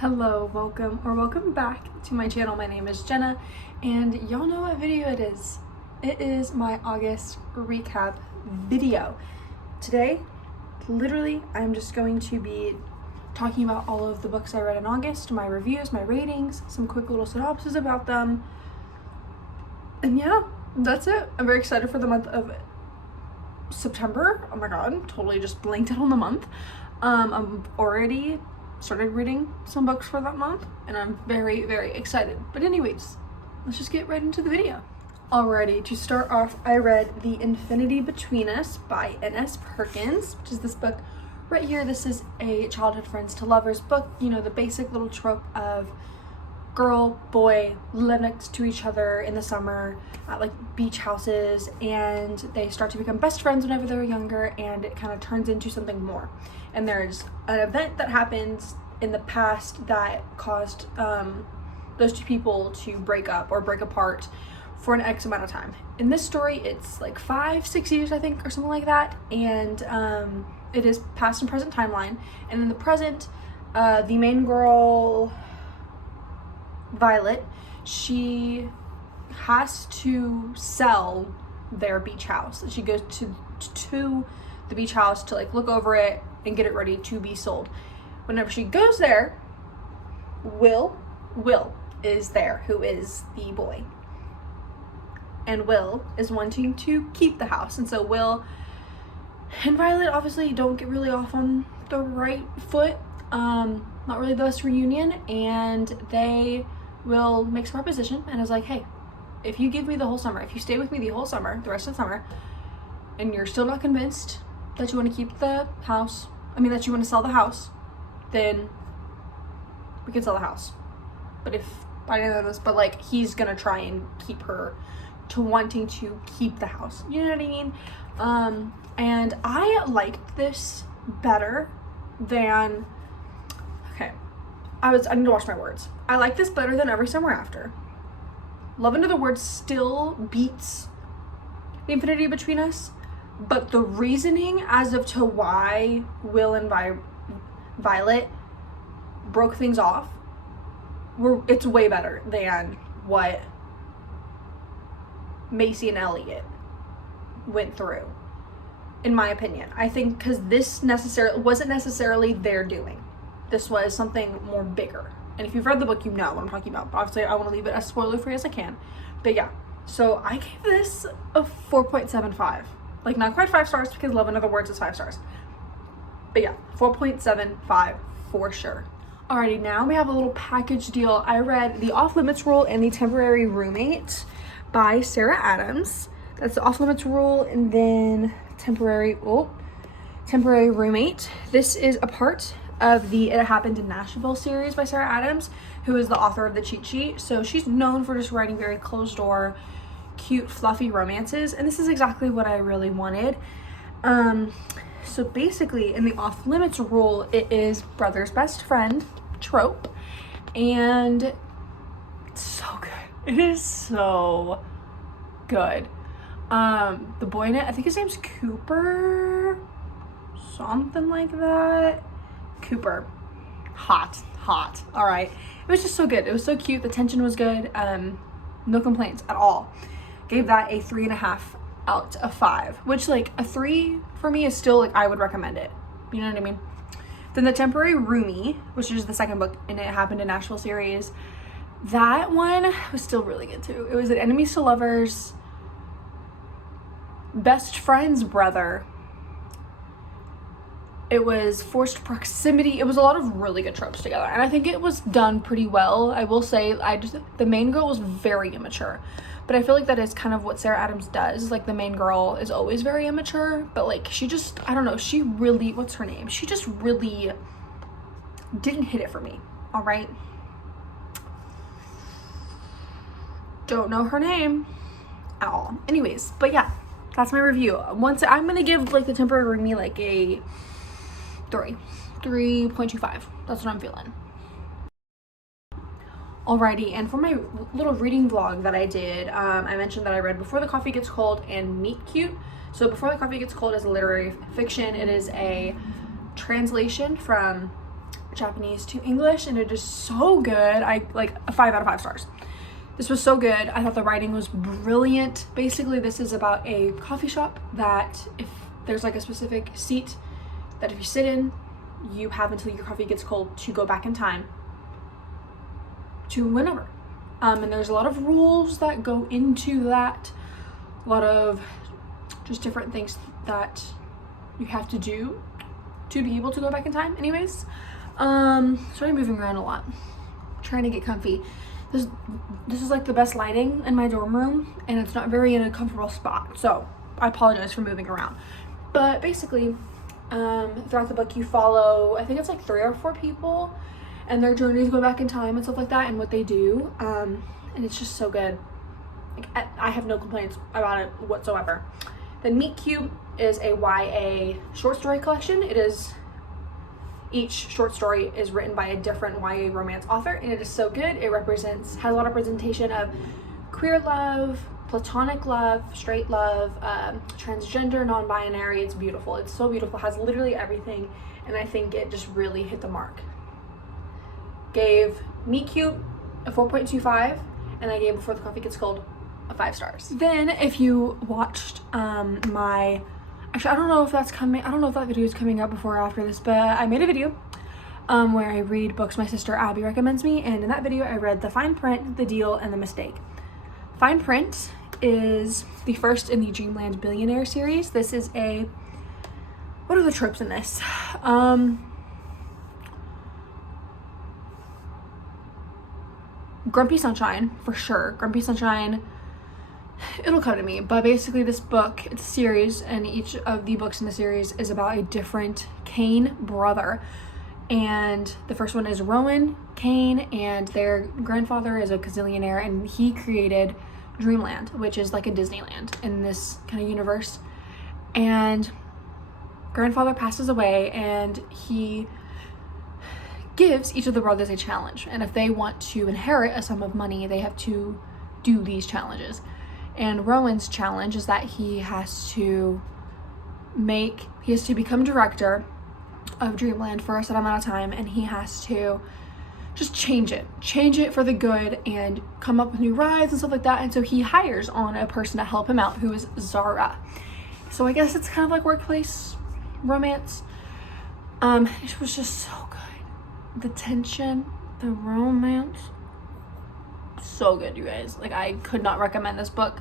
Hello, welcome back to my channel. My name is Jenna, and y'all know what video it is. It is my August recap video. Today, literally, I'm just going to be talking about all of the books I read in August, my reviews, my ratings, some quick little synopses about them. And yeah, that's it. I'm very excited for the month of September. Oh my god, totally just blanked out on the month. I'm already started reading some books for that month, and I'm very excited. But anyways, let's just get right into the video. Alrighty, to start off, I read The Infinity Between Us by N.S. Perkins, which is this book right here. This is a childhood friends to lovers book. You know, the basic little trope of girl, boy live next to each other in the summer at like beach houses, and they start to become best friends whenever they're younger, and it kind of turns into something more. And there's an event that happens in the past that caused those two people to break up or break apart for an X amount of time. In this story, it's like 5-6 years, I think, or something like that, and it is past and present timeline. And in the present, the main girl, Violet, she has to sell their beach house. She goes to the beach house to like look over it and get it ready to be sold. Whenever she goes there, Will is there, who is the boy, and Will is wanting to keep the house. And so Will and Violet obviously don't get really off on the right foot, not really the best reunion, and Will makes a proposition and is like, hey, if you give me the whole summer, if you stay with me the whole summer, the rest of the summer, and you're still not convinced that you want to keep the house, that you want to sell the house, then we can sell the house. But if, I don't know this, but like, he's gonna try and keep her to wanting to keep the house. You know what I mean? And I liked this better than, I need to watch my words. I like this better than Every Summer After. Love Under the Woods still beats The Infinity Between Us, but the reasoning as of to why Will and Violet broke things off, it's way better than what Macy and Elliot went through, in my opinion. I think because this wasn't necessarily their doing. This was something more bigger. And if you've read the book, you know what I'm talking about. But obviously, I want to leave it as spoiler-free as I can. But yeah, so I gave this a 4.75. Like, not quite 5 stars because Love Under the Words is 5 stars. But yeah, 4.75 for sure. Alrighty, now we have a little package deal. I read The Off Limits Rule and The Temporary Roommate by Sarah Adams. That's The Off Limits Rule and then Temporary Roommate. This is a part of the It Happened in Nashville series by Sarah Adams, who is the author of the cheat sheet. So she's known for just writing very closed door, cute, fluffy romances, and this is exactly what I really wanted. So basically, in The Off Limits Rule, it is brother's best friend trope, and it's so good. It is so good. The boy in it, I think his name's Cooper, something like that. Cooper. Hot. All right. It was just so good. It was so cute. The tension was good. No complaints at all. Gave that a 3.5 out of 5, which, like, a 3 for me is still, like, I would recommend it. You know what I mean? Then The Temporary Roomie, which is the second book in It Happened in Nashville series, that one was still really good too. It was an enemies to lovers, best friend's brother. It was forced proximity. It was a lot of really good tropes together, and I think it was done pretty well. I will say, the main girl was very immature, but I feel like that is kind of what Sarah Adams does. Like, the main girl is always very immature, but like, she just, I don't know, she really, what's her name? She just really didn't hit it for me. All right. Don't know her name at all. Anyways, but yeah, that's my review. I'm gonna give like The Temporary Roomie like a 3.25. That's what I'm feeling. Alrighty, and for my little reading vlog that I did, I mentioned that I read Before the Coffee Gets Cold and Meet Cute. So Before the Coffee Gets Cold is a literary fiction. It is a translation from Japanese to English, and it is so good. I like a 5 out of 5 stars. This was so good. I thought the writing was brilliant. Basically, this is about a coffee shop that if there's like a specific seat that if you sit in, you have until your coffee gets cold to go back in time to whenever. And there's a lot of rules that go into that. A lot of just different things that you have to do to be able to go back in time. Anyways, so I'm moving around a lot, trying to get comfy. This is like the best lighting in my dorm room, and it's not very in a comfortable spot, so I apologize for moving around. But basically, throughout the book you follow, I think it's like 3 or 4 people and their journeys go back in time and stuff like that, and what they do, and it's just so good. Like, I have no complaints about it whatsoever. Then Meet Cute is a YA short story collection. Each short story is written by a different YA romance author, and it is so good. It has a lot of representation of queer love, platonic love, straight love, transgender, non-binary. It's beautiful. It's so beautiful. It has literally everything, and I think it just really hit the mark. Gave Meet Cute a 4.25, and I gave Before the Coffee Gets Cold a 5 stars. Then if you watched actually, I don't know if that video is coming up before or after this, but I made a video where I read books my sister Abby recommends me, and in that video I read The Fine Print, The Deal, and The Mistake. Fine Print is the first in the Dreamland Billionaire series. This is what are the tropes in this? Grumpy Sunshine, for sure. Grumpy Sunshine, it'll come to me. But basically this book, it's a series, and each of the books in the series is about a different Kane brother. And the first one is Rowan Kane, and their grandfather is a gazillionaire, and he created Dreamland, which is like a Disneyland in this kind of universe. And grandfather passes away, and he gives each of the brothers a challenge, and if they want to inherit a sum of money, they have to do these challenges. And Rowan's challenge is that he has to become director of Dreamland for a set amount of time, and he has to just change it for the good and come up with new rides and stuff like that. And so he hires on a person to help him out, who is Zara. So I guess it's kind of like workplace romance. It was just so good. The tension, the romance, so good, you guys. Like, I could not recommend this book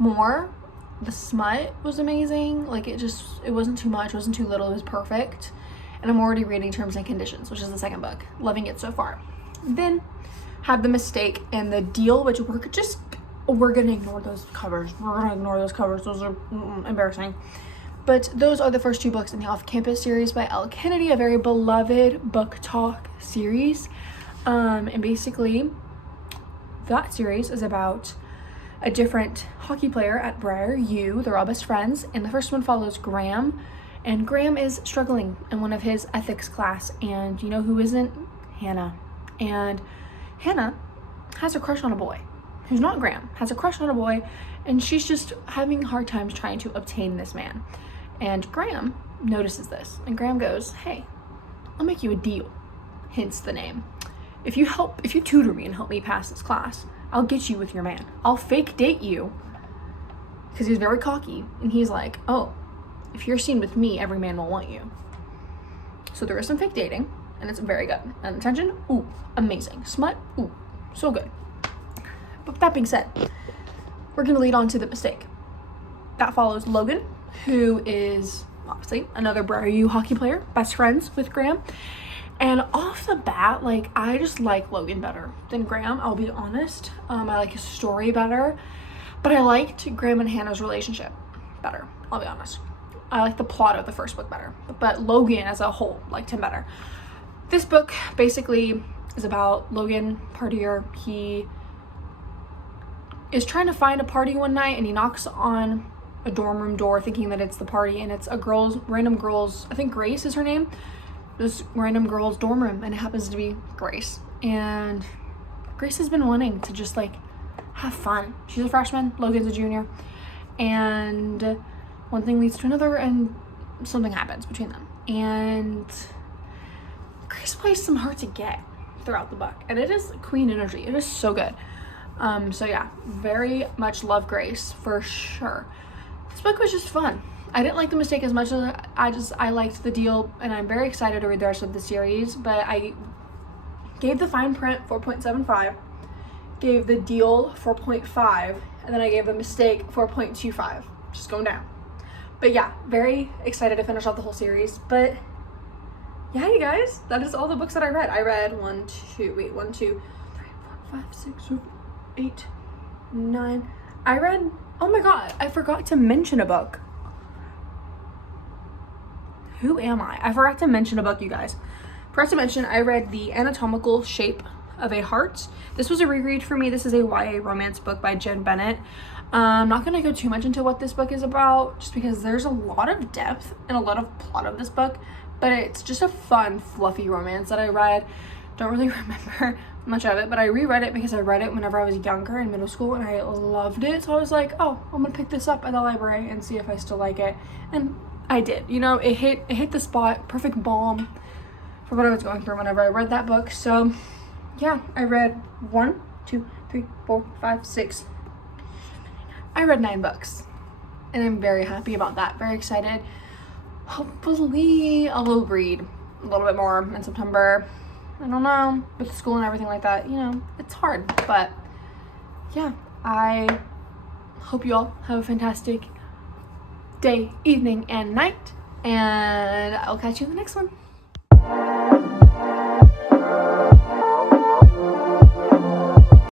more. The smut was amazing. Like, it wasn't too much, wasn't too little, it was perfect. And I'm already reading Terms and Conditions, which is the second book. Loving it so far. Then have The Mistake and The Deal, which we're gonna ignore those covers. Those are embarrassing. But those are the first 2 books in the Off-Campus series by Elle Kennedy, a very beloved book talk series. And basically, that series is about a different hockey player at Briar U. They're all best friends. And the first one follows Graham. And Graham is struggling in one of his ethics class. And you know who isn't? Hannah. And Hannah has a crush on a boy who's not Graham, has a crush on a boy. And she's just having hard times trying to obtain this man. And Graham notices this, and Graham goes, "Hey, I'll make you a deal," hence the name. If you tutor me and help me pass this class, I'll get you with your man. I'll fake date you," because he's very cocky, and he's like, "Oh, if you're seen with me, every man will want you." So there is some fake dating, and it's very good. And attention, ooh, amazing. Smut, ooh, so good. But that being said, we're gonna lead on to The Mistake. That follows Logan, who is obviously another Briar U hockey player, best friends with Graham. And off the bat, like, I just like Logan better than Graham, I'll be honest. I like his story better, but I liked Graham and Hannah's relationship better, I'll be honest. I like the plot of the first book better, but Logan as a whole liked him better. This book basically is about Logan, partier. He is trying to find a party one night, and he knocks on a dorm room door thinking that it's the party, and it's random girls, I think Grace is her name, this random girl's dorm room, and it happens to be Grace. And Grace has been wanting to just like have fun. She's a freshman, Logan's a junior, and one thing leads to another, and something happens between them. And Grace plays some hard to get throughout the book, and it is queen energy. It is so good. So yeah, very much love Grace for sure. This book was just fun. I didn't like The Mistake as much as I liked The Deal, and I'm very excited to read the rest of the series, but I gave The Fine Print 4.75, gave The Deal 4.5, and then I gave The Mistake 4.25, just going down. But yeah, very excited to finish off the whole series. But yeah, you guys, that is all the books that I read. I read 1, 2, 3, 4, 5, 6, 7, 8, 9. I read, oh my god, I forgot to mention a book. Who am I? I forgot to mention a book, you guys. Forgot to mention, I read The Anatomical Shape of a Heart. This was a reread for me. This is a YA romance book by Jen Bennett. I'm not going to go too much into what this book is about, just because there's a lot of depth and a lot of plot of this book, but it's just a fun, fluffy romance that I read. Don't really remember much of it, but I reread it because I read it whenever I was younger in middle school, and I loved it. So I was like, oh, I'm gonna pick this up at the library and see if I still like it. And I did. You know, it hit the spot, perfect balm for what I was going through whenever I read that book. So yeah, I read 1, 2, 3, 4, 5, 6. I read 9 books, and I'm very happy about that. Very excited. Hopefully I will read a little bit more in September. I don't know, with school and everything like that, you know, it's hard. But yeah, I hope you all have a fantastic day, evening, and night, and I'll catch you in the next one.